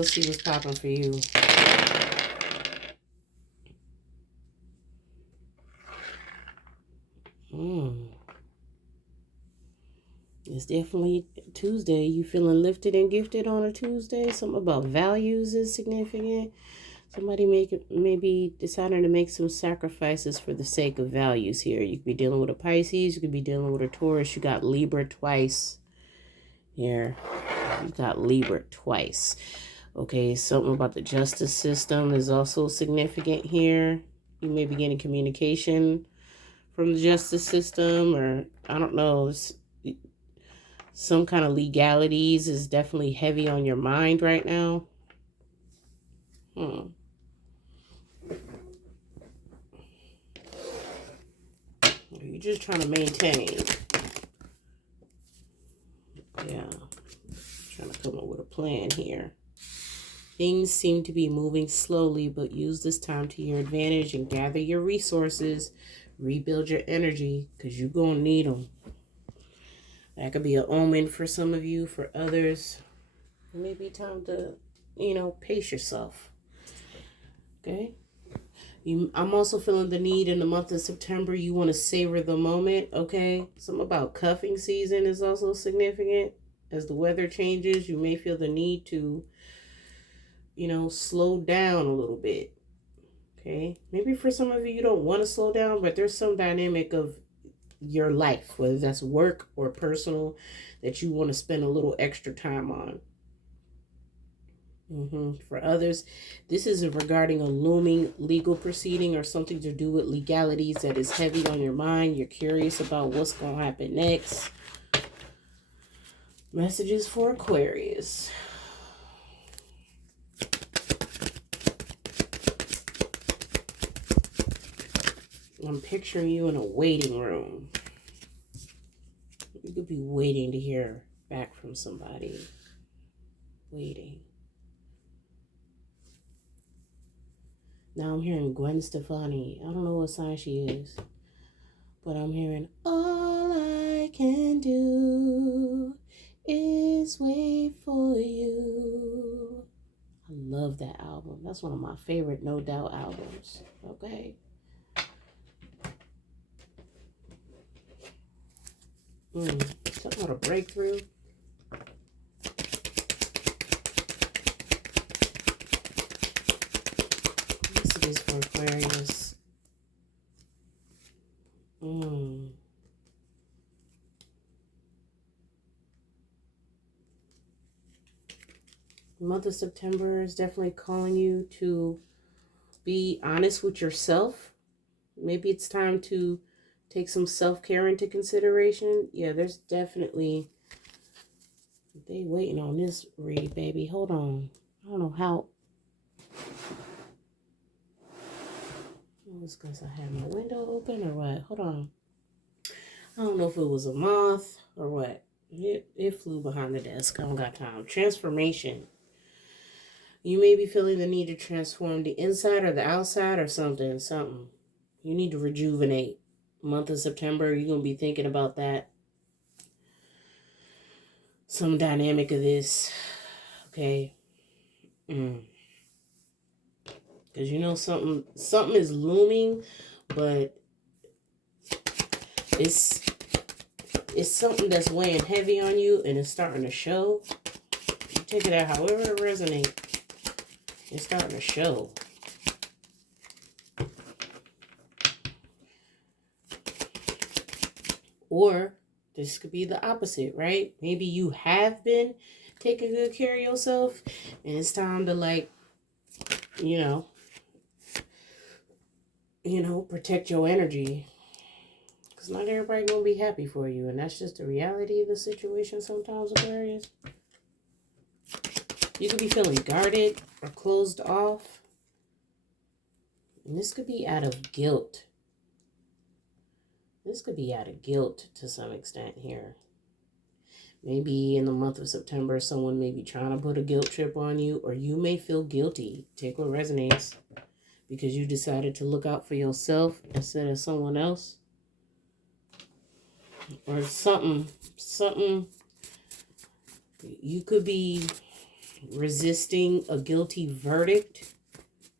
let's see what's popping for you. It's definitely Tuesday. You feeling lifted and gifted on a Tuesday? Something about values is significant. Somebody maybe deciding to make some sacrifices for the sake of values here. You could be dealing with a Pisces. You could be dealing with a Taurus. You got Libra twice here. You got Libra twice. Okay, something about the justice system is also significant here. You may be getting communication from the justice system, or I don't know, some kind of legalities is definitely heavy on your mind right now. You're just trying to maintain. Yeah. Trying to come up with a plan here. Things seem to be moving slowly, but use this time to your advantage and gather your resources. Rebuild your energy, because you're going to need them. That could be an omen for some of you. For others, it may be time to, pace yourself. Okay? I'm also feeling the need in the month of September. You want to savor the moment, okay? Something about cuffing season is also significant. As the weather changes, you may feel the need to, slow down a little bit, okay? Maybe for some of you, you don't want to slow down, but there's some dynamic of your life, whether that's work or personal, that you want to spend a little extra time on. For others, this is regarding a looming legal proceeding or something to do with legalities that is heavy on your mind. You're curious about what's going to happen next. Messages for Aquarius. I'm picturing you in a waiting room. You could be waiting to hear back from somebody. Waiting. Now I'm hearing Gwen Stefani. I don't know what sign she is, but I'm hearing, all I can do is wait for you. I love that album. That's one of my favorite No Doubt albums. Okay. Something about a breakthrough. Messages for Aquarius. The month of September is definitely calling you to be honest with yourself. Maybe it's time to take some self-care into consideration. Yeah, there's definitely... They waiting on this read, baby. Hold on. I don't know how... It's because I had my window open or what? Hold on. I don't know if it was a moth or what. It flew behind the desk. I don't got time. Transformation. You may be feeling the need to transform the inside or the outside or something. You need to rejuvenate. Month of September, you're going to be thinking about that. Some dynamic of this. Okay. Because something is looming, but it's something that's weighing heavy on you and it's starting to show. You take it out however it resonates. It's starting to show. Or this could be the opposite, right? Maybe you have been taking good care of yourself and it's time to protect your energy. Because not everybody going to be happy for you. And that's just the reality of the situation sometimes, Aquarius. You could be feeling guarded or closed off. And this could be out of guilt. This could be out of guilt to some extent here. Maybe in the month of September, someone may be trying to put a guilt trip on you, or you may feel guilty. Take what resonates. Because you decided to look out for yourself instead of someone else. Or something. You could be resisting a guilty verdict.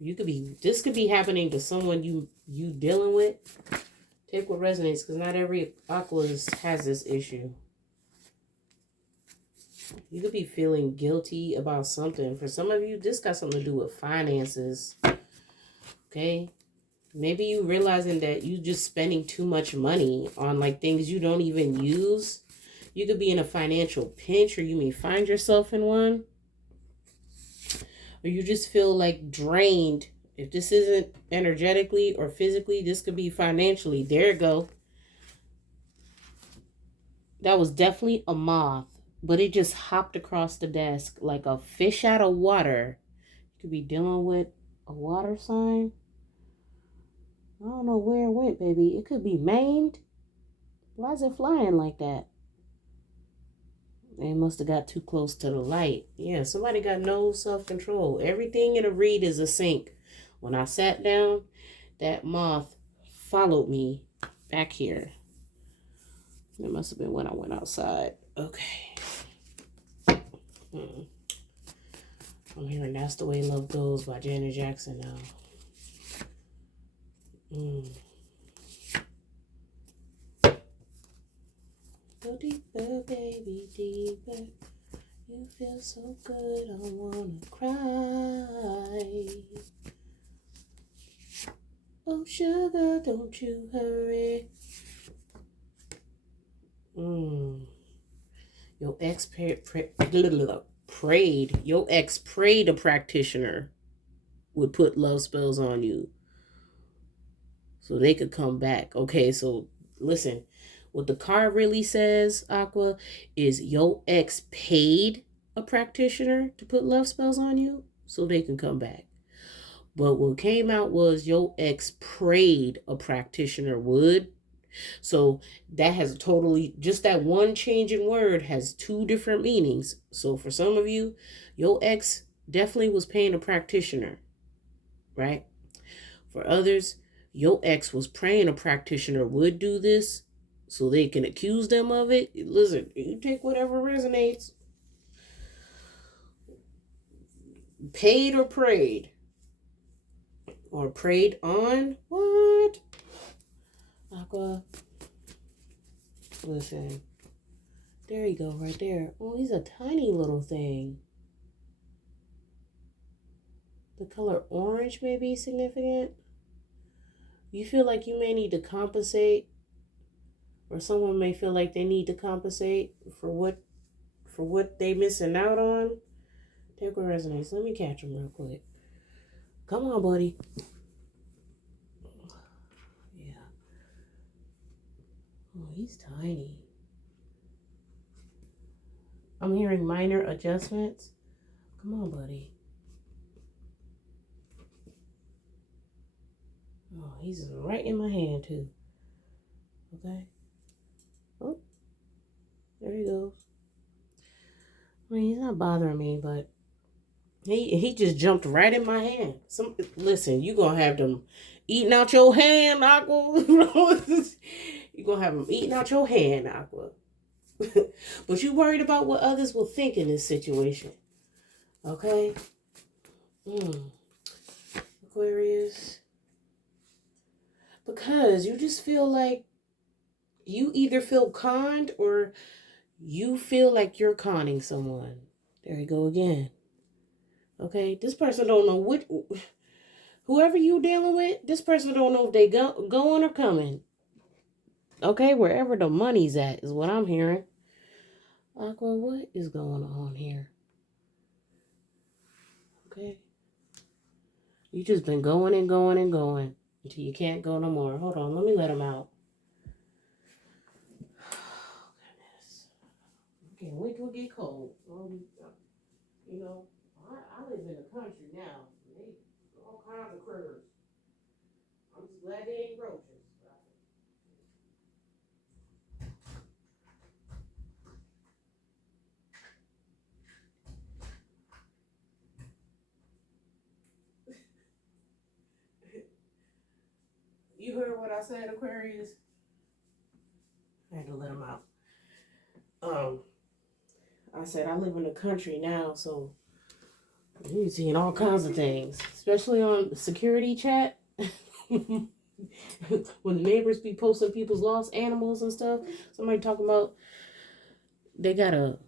This could be happening to someone you dealing with. Take what resonates, because not every Aquarius has this issue. You could be feeling guilty about something. For some of you, this got something to do with finances. Okay? Maybe you realizing that you just spending too much money on like things you don't even use. You could be in a financial pinch, or you may find yourself in one. Or you just feel like drained. If this isn't energetically or physically, this could be financially. There you go. That was definitely a moth, but it just hopped across the desk like a fish out of water. You could be dealing with a water sign. I don't know where it went, baby. It could be maimed. Why is it flying like that? They must have got too close to the light. Yeah, somebody got no self-control. Everything in a read is a sync. When I sat down, that moth followed me back here. It must have been when I went outside. Okay. I'm hearing That's the Way Love Goes by Janet Jackson now. Go deeper, baby, deeper. You feel so good, I wanna cry. Oh, sugar, don't you hurry. Your ex prayed. Your ex prayed a practitioner would put love spells on you so they could come back. Okay, so listen. What the card really says, Aqua, is your ex paid a practitioner to put love spells on you so they can come back. But what came out was your ex prayed a practitioner would. So that has totally, just that one change in word has two different meanings. So for some of you, your ex definitely was paying a practitioner, right? For others, your ex was praying a practitioner would do this so they can accuse them of it. Listen, you take whatever resonates. Paid or prayed? Or prayed on? What? Aqua. Listen. There you go, right there. Oh, he's a tiny little thing. The color orange may be significant. You feel like you may need to compensate, or someone may feel like they need to compensate for what they missing out on. Take what resonates. Let me catch him real quick. Come on, buddy. Yeah. Oh, he's tiny. I'm hearing minor adjustments. Come on, buddy. Oh, he's right in my hand, too. Okay. Oh, there he goes. I mean, he's not bothering me, but he just jumped right in my hand. Listen, you gonna have them eating out your hand, Aqua. You gonna have them eating out your hand, Aqua. But you worried about what others will think in this situation. Okay? Aquarius. Because you just feel like you either feel conned or you feel like you're conning someone. There you go again. Okay? This person don't know whoever you dealing with, this person don't know if they going or coming. Okay? Wherever the money's at is what I'm hearing. Aqua, what is going on here? Okay? You just been going and going and going until you can't go no more. Hold on, let me let him out. Oh, goodness. I can't wait till it get cold. You know, I live in the country now. They all kinds of critters. I'm just glad they ain't roaches. You heard what I said, Aquarius? I had to let him out. I said I live in the country now, so You're seeing all kinds of things, especially on security chat. When the neighbors be posting people's lost animals and stuff. Somebody talking about they got a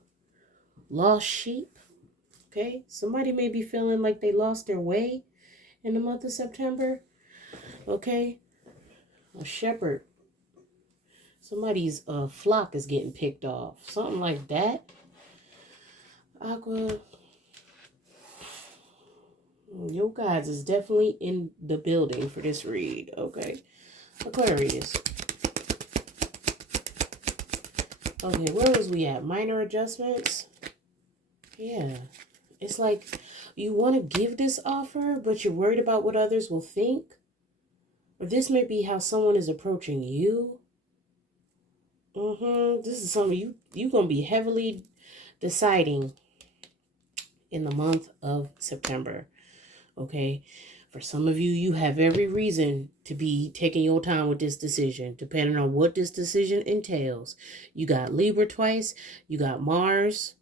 lost sheep. Okay, somebody may be feeling like they lost their way in the month of September. Okay, a shepherd. Somebody's flock is getting picked off. Something like that. Aqua. Your guys is definitely in the building for this read. Okay. Aquarius. Okay, where was we at? Minor adjustments? Yeah. It's like you want to give this offer, but you're worried about what others will think. Or this may be how someone is approaching you. This is something you're going to be heavily deciding in the month of September. Okay? For some of you, you have every reason to be taking your time with this decision, depending on what this decision entails. You got Libra twice, you got Mars,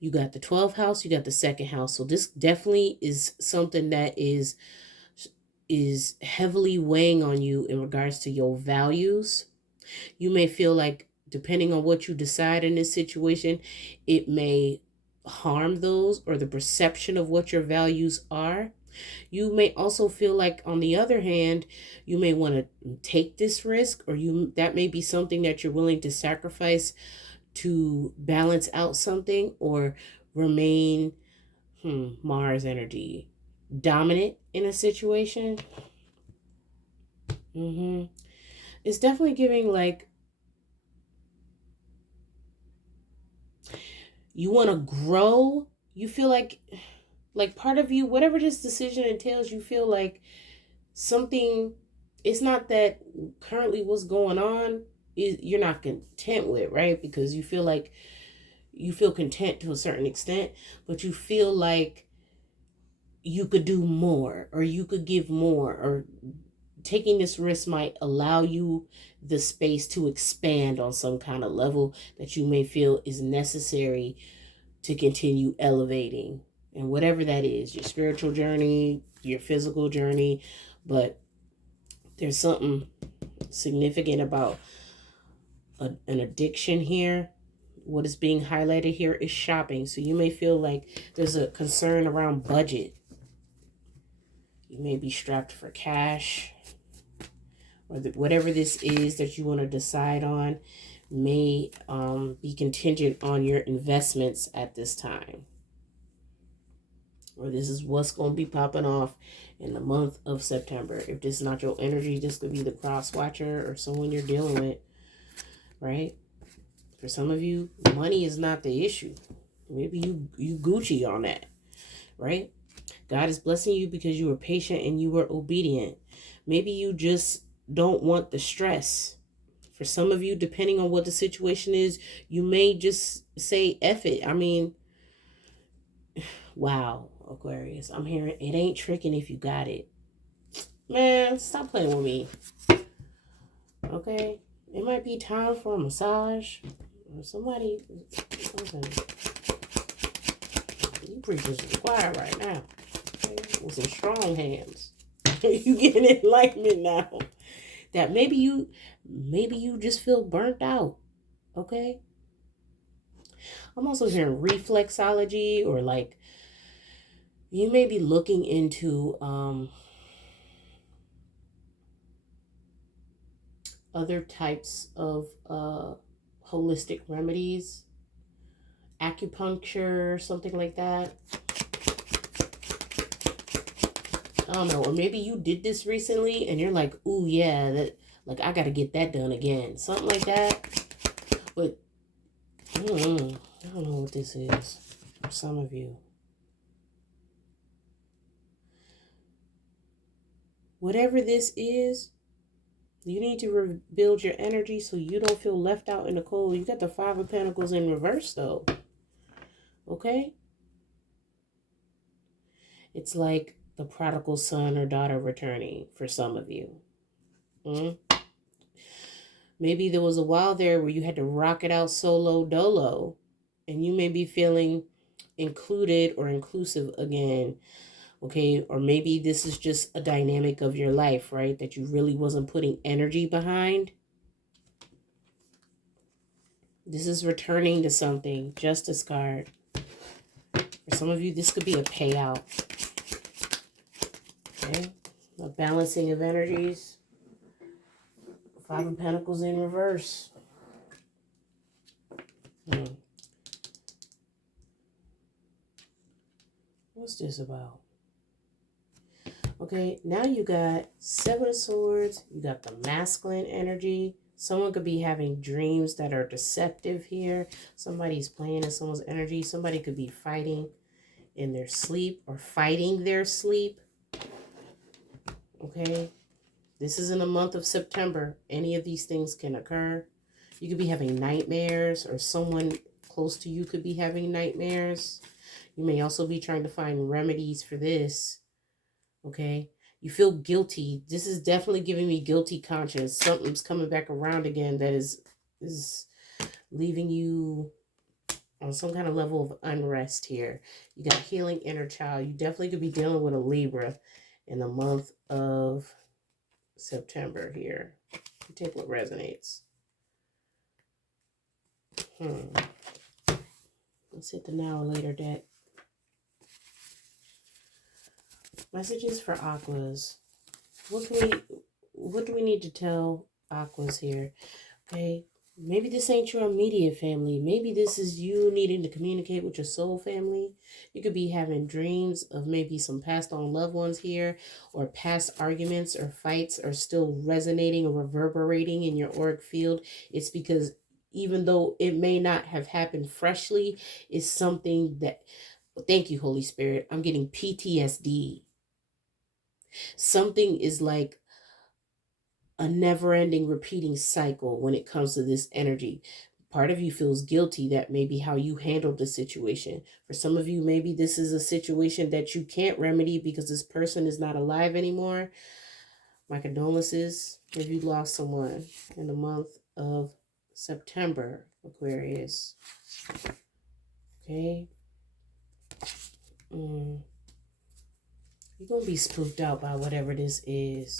you got the 12th house, you got the 2nd house. So this definitely is something that is heavily weighing on you in regards to your values. You may feel like, depending on what you decide in this situation, it may harm those or the perception of what your values are. You may also feel like, on the other hand, you may want to take this risk, or that may be something that you're willing to sacrifice to balance out something or remain Mars energy dominant in a situation. It's definitely giving like you want to grow. You feel like part of you, whatever this decision entails, you feel like something, it's not that currently what's going on is you're not content with, right? Because you feel like you feel content to a certain extent, but you feel like you could do more, or you could give more, or taking this risk might allow you the space to expand on some kind of level that you may feel is necessary to continue elevating. And whatever that is, your spiritual journey, your physical journey, but there's something significant about an addiction here. What is being highlighted here is shopping. So you may feel like there's a concern around budget. You may be strapped for cash, or whatever this is that you want to decide on may be contingent on your investments at this time. Or this is what's going to be popping off in the month of September. If this is not your energy, this could be the cross watcher or someone you're dealing with, right? For some of you, money is not the issue. Maybe you Gucci on that, right? God is blessing you because you were patient and you were obedient. Maybe you just don't want the stress. For some of you, depending on what the situation is, you may just say, F it. I mean, wow, Aquarius. I'm hearing it ain't tricking if you got it. Man, stop playing with me. Okay? It might be time for a massage. Or somebody, listen, you preachers are quiet right now. Okay? With some strong hands. You getting enlightenment now. That maybe you just feel burnt out. Okay? I'm also hearing reflexology, or like you may be looking into other types of holistic remedies, acupuncture, something like that. I don't know, or maybe you did this recently and you're like, ooh, yeah, that, like, I got to get that done again. Something like that. But I don't know what this is for some of you. Whatever this is, you need to rebuild your energy so you don't feel left out in the cold. You got the 5 of Pentacles in reverse, though. Okay? It's like the prodigal son or daughter returning for some of you. Maybe there was a while there where you had to rock it out solo dolo, and you may be feeling included or inclusive again. Okay, or maybe this is just a dynamic of your life, right? That you really wasn't putting energy behind. This is returning to something. Justice card. For some of you, this could be a payout. Okay, a balancing of energies. Five of Pentacles in reverse. What's this about? Okay, now you got Seven of Swords. You got the masculine energy. Someone could be having dreams that are deceptive here. Somebody's playing in someone's energy. Somebody could be fighting in their sleep or fighting their sleep. Okay, this is in the month of September. Any of these things can occur. You could be having nightmares, or someone close to you could be having nightmares. You may also be trying to find remedies for this. Okay, you feel guilty. This is definitely giving me guilty conscience. Something's coming back around again that is leaving you on some kind of level of unrest here. You got healing inner child. You definitely could be dealing with a Libra in the month of September here. Take what resonates. Let's hit the now or later deck. Messages for Aquas. What do we need to tell Aquas here? Okay, maybe this ain't your immediate family. Maybe this is you needing to communicate with your soul family. You could be having dreams of maybe some passed on loved ones here, or past arguments or fights are still resonating or reverberating in your auric field. It's because even though it may not have happened freshly, it's something that, thank you, Holy Spirit, I'm getting PTSD. Something is like a never-ending repeating cycle when it comes to this energy. Part of you feels guilty that maybe how you handled the situation. For some of you, maybe this is a situation that you can't remedy because this person is not alive anymore. My condolences if you lost someone in the month of September, Aquarius. Okay. You're going to be spooked out by whatever this is.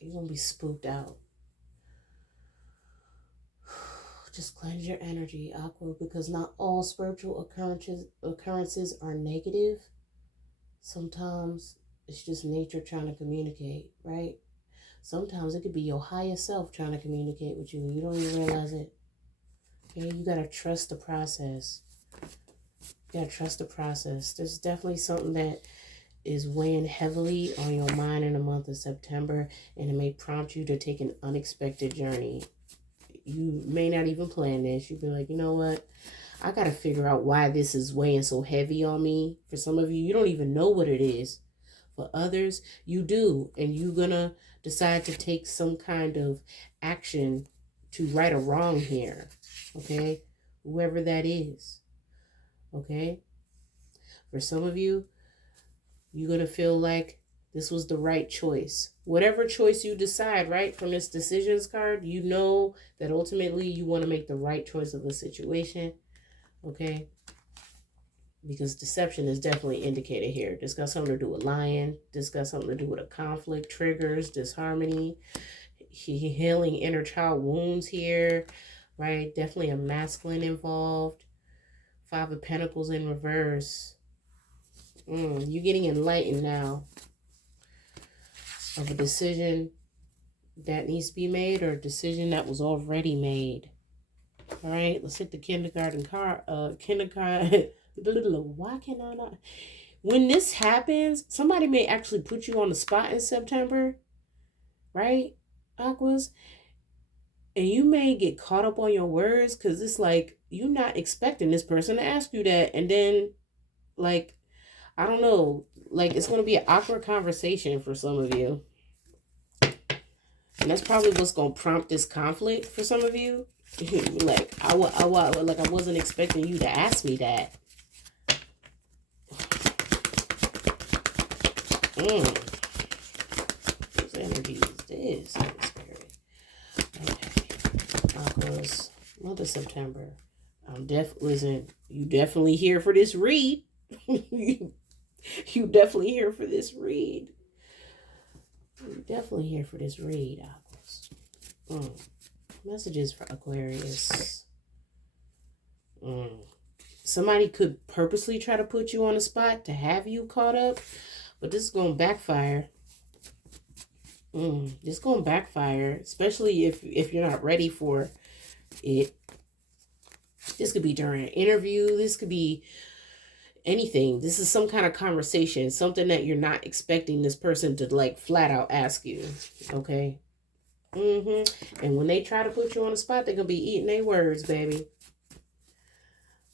You're going to be spooked out. Just cleanse your energy, Aqua, because not all spiritual occurrences are negative. Sometimes it's just nature trying to communicate, right? Sometimes it could be your higher self trying to communicate with you. You don't even realize it. Okay, you got to trust the process. You got to trust the process. There's definitely something that is weighing heavily on your mind in the month of September, and it may prompt you to take an unexpected journey. You may not even plan this. You'd be like, you know what? I got to figure out why this is weighing so heavy on me. For some of you, you don't even know what it is. For others, you do. And you're going to decide to take some kind of action to right a wrong here. Okay? Whoever that is. Okay? For some of you, you're going to feel like this was the right choice. Whatever choice you decide, right, from this decisions card, you know that ultimately you want to make the right choice of a situation, okay? Because deception is definitely indicated here. This got something to do with lying. This got something to do with a conflict, triggers, disharmony, healing inner child wounds here, right? Definitely a masculine involved. Five of Pentacles in reverse. You're getting enlightened now of a decision that needs to be made, or a decision that was already made. All right, let's hit the kindergarten car. Why can I not? When this happens, somebody may actually put you on the spot in September, right, Aquas? And you may get caught up on your words because it's like you're not expecting this person to ask you that, and then, like, I don't know, like it's going to be an awkward conversation for some of you. And that's probably what's going to prompt this conflict for some of you. Like, I wasn't expecting you to ask me that. Whose energy is this? Holy Spirit. Okay. Aquas, month of September. Listen, you definitely here for this read. You definitely here for this read. You definitely here for this read, Aquas. Messages for Aquarius. Somebody could purposely try to put you on the spot to have you caught up, but this is going to backfire. This is going to backfire, especially if you're not ready for it. This could be during an interview. This could be anything. This is some kind of conversation, something that you're not expecting this person to like flat out ask you. Okay. And when they try to put you on the spot, they're gonna be eating their words, baby.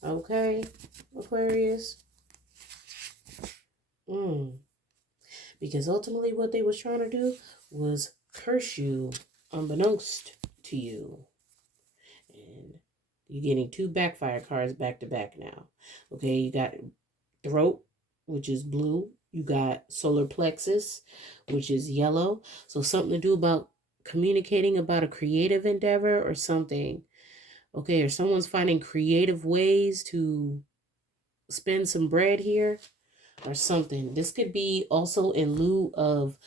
Okay, Aquarius. Because ultimately what they was trying to do was curse you unbeknownst to you. And you're getting 2 backfire cards back to back now. Okay, you got throat, which is blue. You got solar plexus, which is yellow. So something to do about communicating about a creative endeavor or something. Okay, or someone's finding creative ways to spend some bread here or something. This could be also in lieu of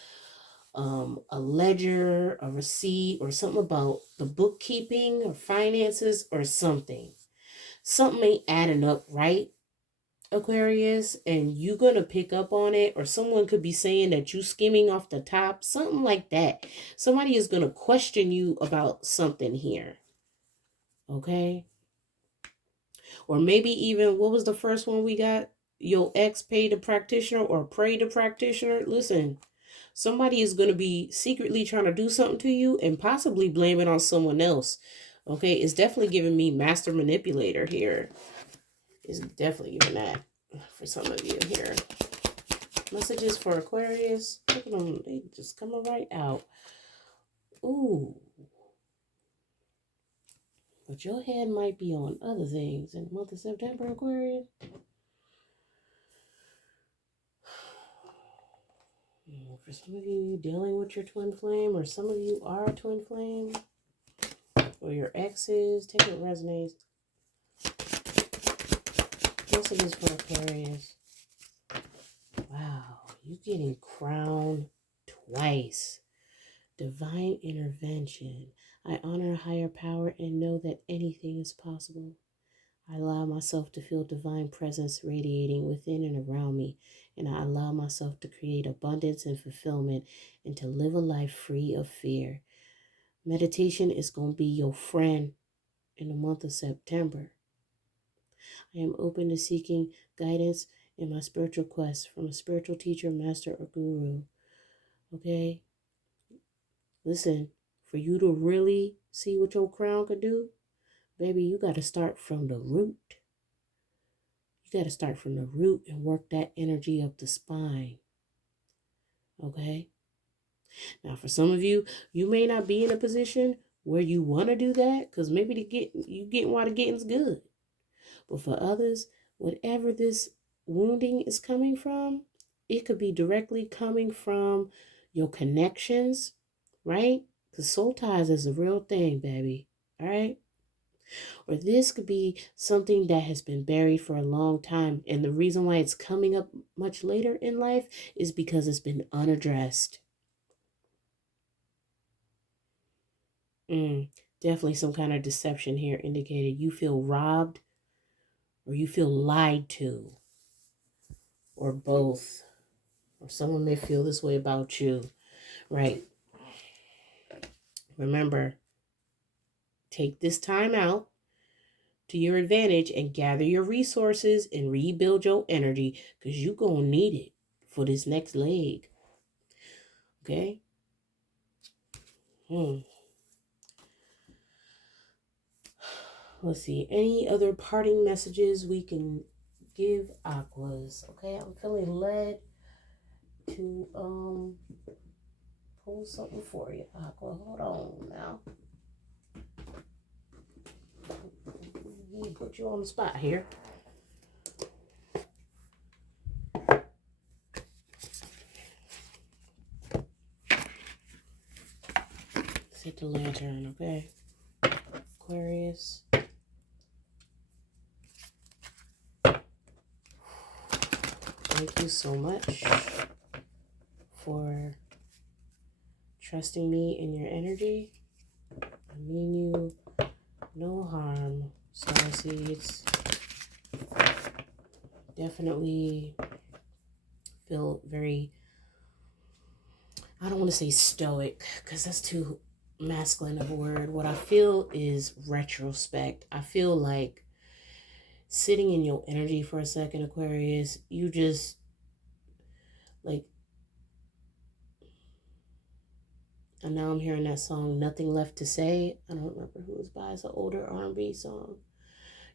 a ledger, a receipt, or something about the bookkeeping or finances or something. Something ain't adding up right, Aquarius, and you're going to pick up on it, or someone could be saying that you skimming off the top, something like that. Somebody is going to question you about something here. Okay? Or maybe even, what was the first one we got? Your ex paid a practitioner or prayed a practitioner. Listen, somebody is going to be secretly trying to do something to you and possibly blame it on someone else. Okay? It's definitely giving me master manipulator here. It's definitely giving that for some of you here. Messages for Aquarius. Look at them. They just coming right out. Ooh. But your head might be on other things in the month of September, Aquarius. For some of you dealing with your twin flame, or some of you are a twin flame, or your exes. Take what resonates. Messages for Aquarius. Wow, you're getting crowned twice. Divine intervention. I honor a higher power and know that anything is possible. I allow myself to feel divine presence radiating within and around me, and I allow myself to create abundance and fulfillment and to live a life free of fear. Meditation is going to be your friend in the month of September. I am open to seeking guidance in my spiritual quest from a spiritual teacher, master, or guru. Okay? Listen, for you to really see what your crown could do, baby, you got to start from the root. You got to start from the root and work that energy up the spine. Okay? Now, for some of you, you may not be in a position where you want to do that, because maybe you getting while the getting's good. But for others, whatever this wounding is coming from, it could be directly coming from your connections, right? Because soul ties is a real thing, baby. All right? Or this could be something that has been buried for a long time. And the reason why it's coming up much later in life is because it's been unaddressed. Definitely some kind of deception here indicated. You feel robbed or you feel lied to, or both. Or someone may feel this way about you, right? Remember, take this time out to your advantage and gather your resources and rebuild your energy, because you're going to need it for this next leg. Okay? Let's see. Any other parting messages we can give Aquas? Okay, I'm feeling led to pull something for you, Aqua. Hold on now. Let me put you on the spot here. Set the lantern, okay? Aquarius. Thank you so much for trusting me in your energy. I mean you no harm, Starseeds. Definitely feel very, I don't want to say stoic because that's too masculine of a word. What I feel is retrospect. I feel like sitting in your energy for a second, Aquarius, you just like, and now I'm hearing that song, Nothing Left to Say. I don't remember who it was by. It's an older R&B song.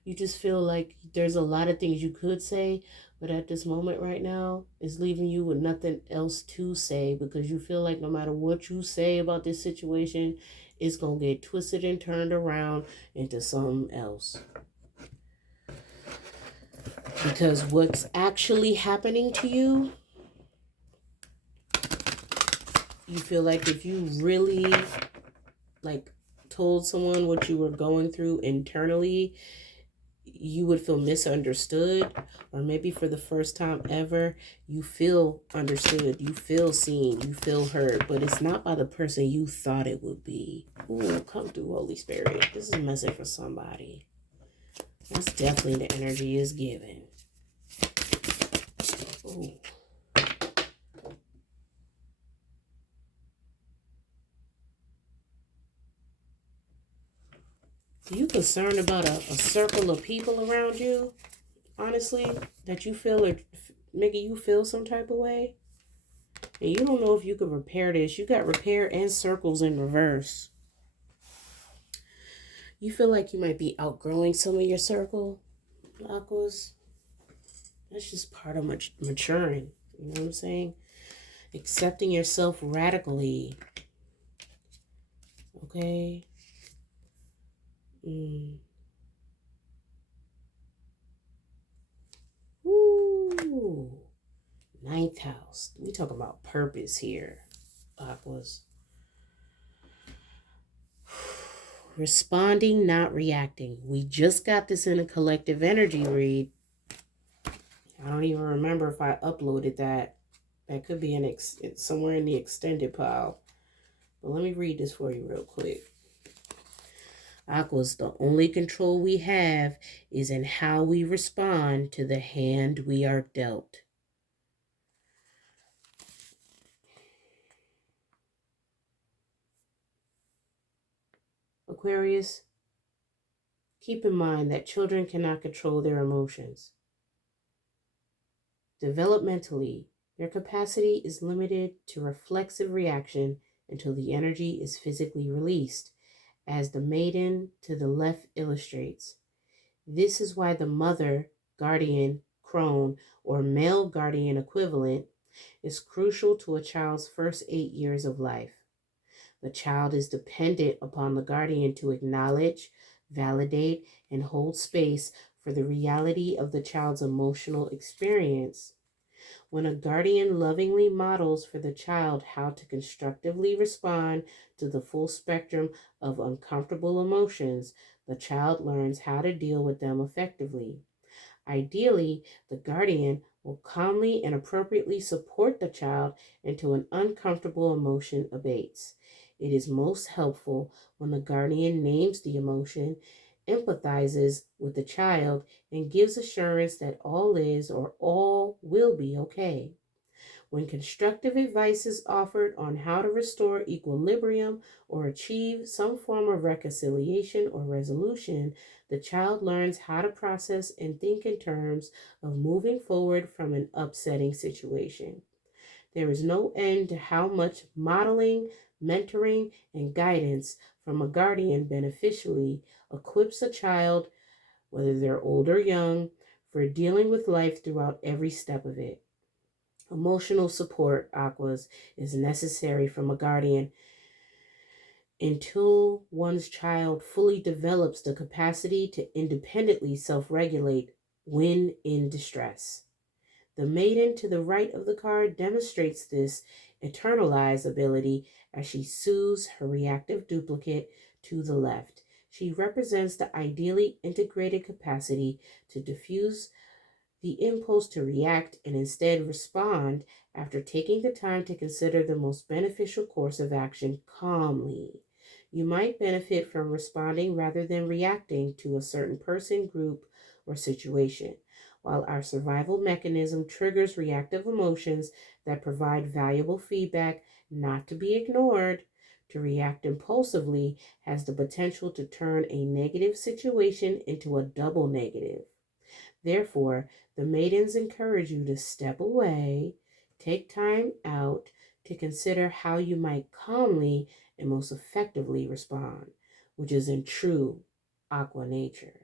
You just feel like there's a lot of things you could say, but at this moment right now, it's leaving you with nothing else to say because you feel like no matter what you say about this situation, it's going to get twisted and turned around into something else. Because what's actually happening to you, you feel like if you really like told someone what you were going through internally, you would feel misunderstood, or maybe for the first time ever, you feel understood, you feel seen, you feel heard, but it's not by the person you thought it would be. Ooh, come through, Holy Spirit. This is a message for somebody. That's definitely the energy is given. Ooh. Are you concerned about a circle of people around you, honestly, that you feel are making you feel some type of way? And you don't know if you could repair this. You got repair and circles in reverse. You feel like you might be outgrowing some of your circle, Aquas. That's just part of maturing. You know what I'm saying? Accepting yourself radically. Okay? Ooh. Ninth house. We talking about purpose here, Aquas. Responding, not reacting. We just got this in a collective energy read. I don't even remember if I uploaded that. That could be somewhere in the extended pile. But let me read this for you real quick. Aquas, the only control we have is in how we respond to the hand we are dealt. Aquarius, keep in mind that children cannot control their emotions. Developmentally, their capacity is limited to reflexive reaction until the energy is physically released, as the maiden to the left illustrates. This is why the mother, guardian, crone, or male guardian equivalent is crucial to a child's first 8 years of life. The child is dependent upon the guardian to acknowledge, validate, and hold space for the reality of the child's emotional experience. When a guardian lovingly models for the child how to constructively respond to the full spectrum of uncomfortable emotions, the child learns how to deal with them effectively. Ideally, the guardian will calmly and appropriately support the child until an uncomfortable emotion abates. It is most helpful when the guardian names the emotion, empathizes with the child, and gives assurance that all is or all will be okay. When constructive advice is offered on how to restore equilibrium or achieve some form of reconciliation or resolution, the child learns how to process and think in terms of moving forward from an upsetting situation. There is no end to how much modeling, mentoring, and guidance from a guardian beneficially equips a child, whether they're old or young, for dealing with life throughout every step of it. Emotional support, Aquas, is necessary from a guardian until one's child fully develops the capacity to independently self-regulate when in distress. The maiden to the right of the card demonstrates this eternalized ability as she soothes her reactive duplicate to the left. She represents the ideally integrated capacity to diffuse the impulse to react and instead respond after taking the time to consider the most beneficial course of action calmly. You might benefit from responding rather than reacting to a certain person, group, or situation. While our survival mechanism triggers reactive emotions that provide valuable feedback not to be ignored, to react impulsively has the potential to turn a negative situation into a double negative. Therefore, the maidens encourage you to step away, take time out to consider how you might calmly and most effectively respond, which is in true aqua nature,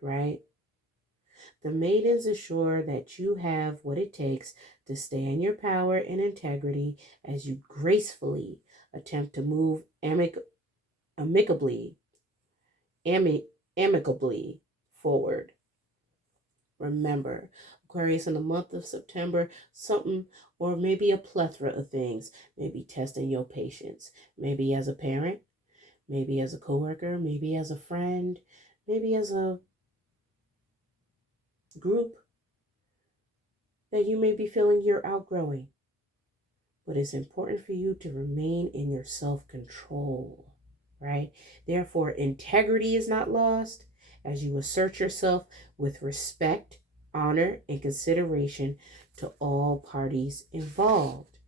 right? The maidens assure that you have what it takes to stay in your power and integrity as you gracefully attempt to move amicably, amicably forward. Remember, Aquarius, in the month of September, something or maybe a plethora of things may be testing your patience. Maybe as a parent, maybe as a coworker, maybe as a friend, maybe as a group that you may be feeling you're outgrowing. But it's important for you to remain in your self-control, right? Therefore, integrity is not lost as you assert yourself with respect, honor, and consideration to all parties involved.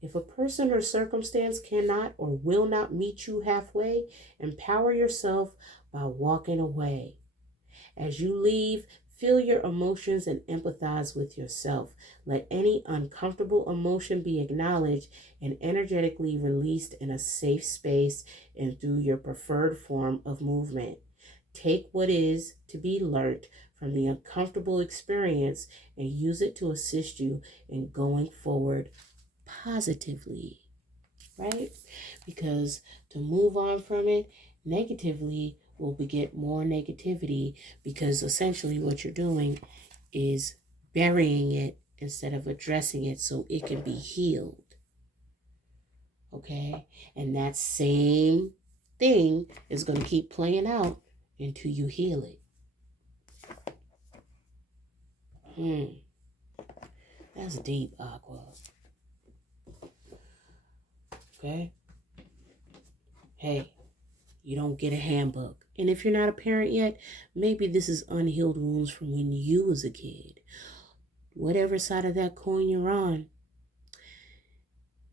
If a person or circumstance cannot or will not meet you halfway, empower yourself by walking away. As you leave, feel your emotions and empathize with yourself. Let any uncomfortable emotion be acknowledged and energetically released in a safe space and through your preferred form of movement. Take what is to be learnt from the uncomfortable experience and use it to assist you in going forward positively, right? Because to move on from it negatively will beget more negativity, because essentially what you're doing is burying it instead of addressing it so it can be healed. Okay? And that same thing is going to keep playing out until you heal it. That's deep, Aqua. Okay? Hey, you don't get a handbook. And if you're not a parent yet, maybe this is unhealed wounds from when you was a kid. Whatever side of that coin you're on,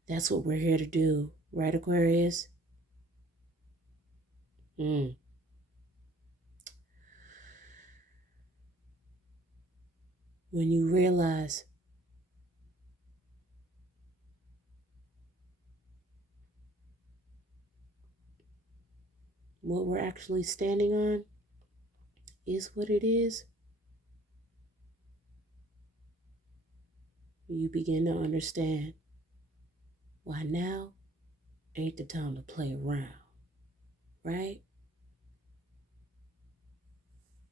that's what we're here to do. Right, Aquarius? When you realize what we're actually standing on is what it is, you begin to understand why now ain't the time to play around, right?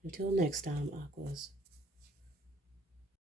Until next time, Aquas.